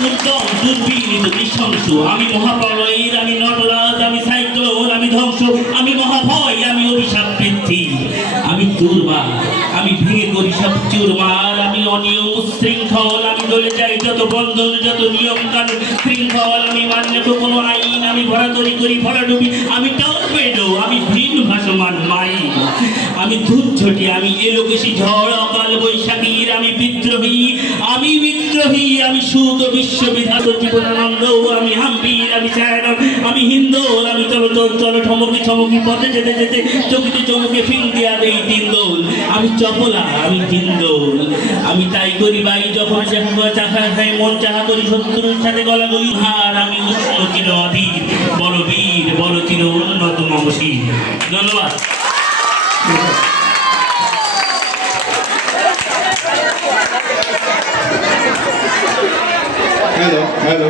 দুর্দম দুর্বিনীত নৃশংস, আমি মহাপ্রলয়ের, আমি নটরাজ, আমি সাইক্লোন, আমি ধ্বংস, আমি মহাভয়, আমি অভিশাপ বৃদ্ধি, আমি দুর্বার, আমি ভেঙে করি সব চুরমার, আমি অনিয়ম শৃঙ্খল, আমি দলে যাই যত বন্ধন, যত নিয়ম কানুন শৃঙ্খল, আমি মান্য কোনো আইন, আমি ভরাতরি করি ভরাডুবি, আমি টর্পেডো, আমি ভিন ভাসমান মাইন, আমি ধূপঝটি, আমি এলোকেশি ঝড় অকাল বৈশাখীর, আমি বিদ্রোহী, আমি বিদ্রোহী, আমি সুত বিশ্ববিধাত জীবনানন্দ, আমি হাম্পির, আমি ছায়ানব, আমি হিন্দোল, আমি চলো চল চলো ঠমকি ছমকি পথে যেতে যেতে চকিতে চমকে ফিঙ্গে আর এই দিনদোল, আমি চপলা, আমি দিনদোল, আমি তাই করি বাই যখন চাখা খাই মন চাহা করি শত্রুর সাথে গলা বলি হার, আমি উষ্ণ চির অধীর, বড় বীর, বড় চির উন্নত মমশীর। ধন্যবাদ। Hello hello